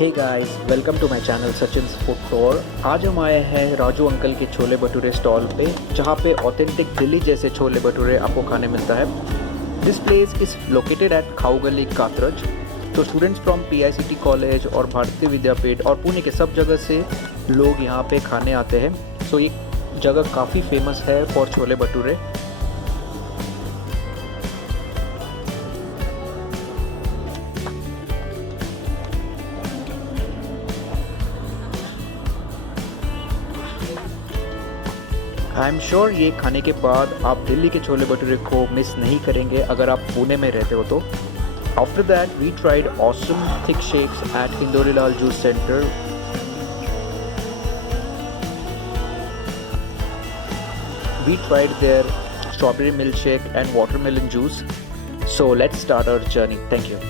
Hey guys, welcome to my channel Sachin's food tour. आज हम आए हैं राजू अंकल के छोले भटूरे स्टॉल पे, जहाँ पे ऑथेंटिक दिल्ली जैसे छोले भटूरे आपको खाने मिलता है। This place is located at Khaugalli, Katraj. तो स्टूडेंट्स फ्रॉम PICT कॉलेज और भारती विद्यापीठ और पुणे के सब जगह से लोग यहाँ पे खाने आते हैं। सो ये जगह काफ़ी फेमस है for chole bhature. I am sure ये खाने के बाद आप दिल्ली के छोले भटूरे को मिस नहीं करेंगे अगर आप पुणे में रहते हो तो। After that we tried awesome thick shakes at Indorilal Juice Center. We tried their strawberry milkshake and watermelon juice. So let's start our journey. Thank you.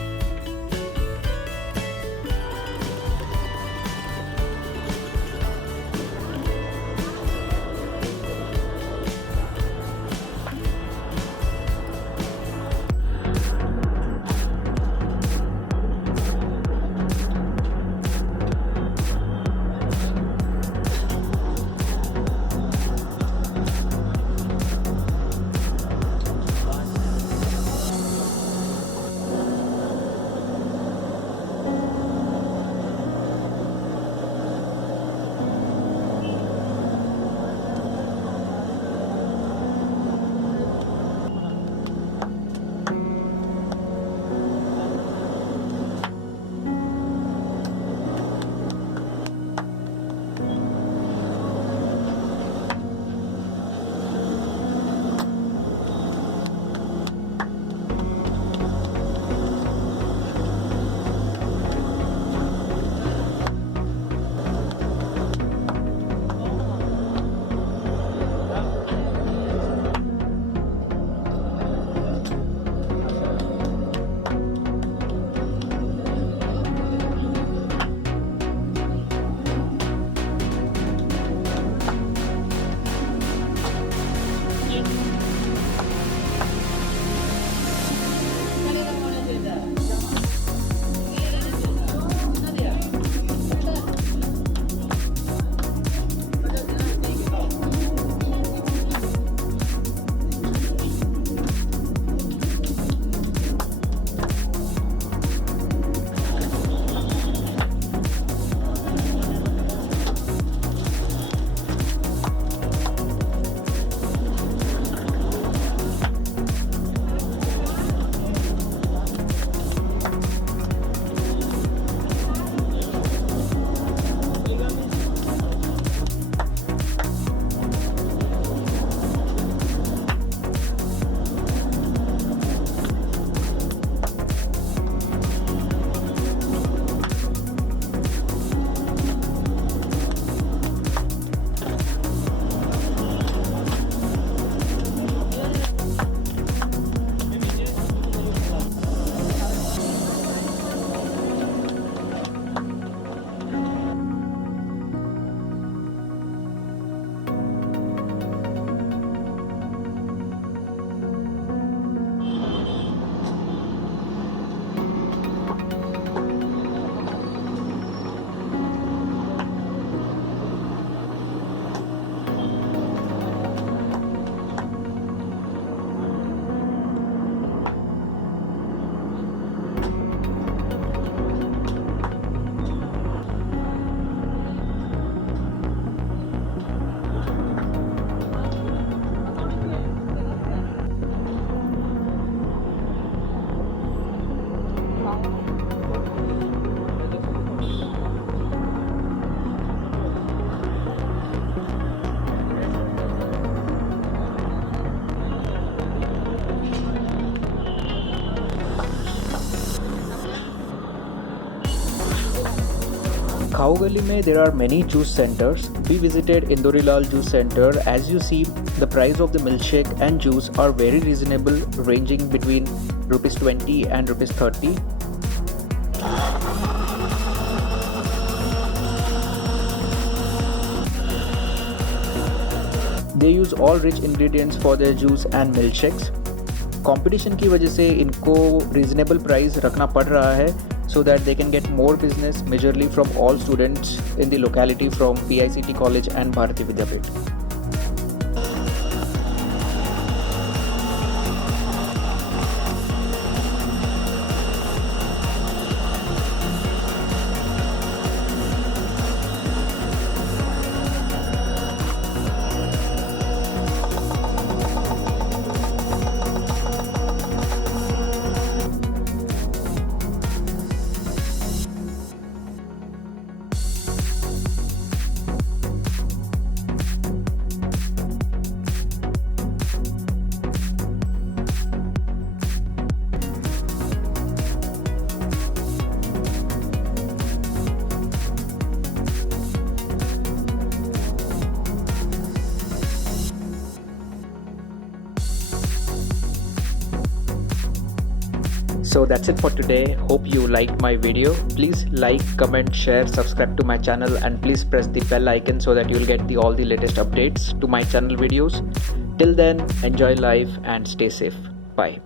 Khaugalli mein there are many juice centers. We visited Indorilal Juice Center. As you see, the price of the milkshake and juice are very reasonable, ranging between ₹20 and ₹30. They use all rich ingredients for their juice and milkshakes. Competition की वजह से इनको reasonable price रखना पड़ रहा है, so that they can get more business majorly from all students in the locality from PICT College and Bharti Vidyapeeth. So that's it for today. Hope you liked my video. Please like, comment, share, subscribe to my channel, and please press the bell icon so that you'll get all the latest updates to my channel videos. Till then, enjoy life and stay safe. Bye.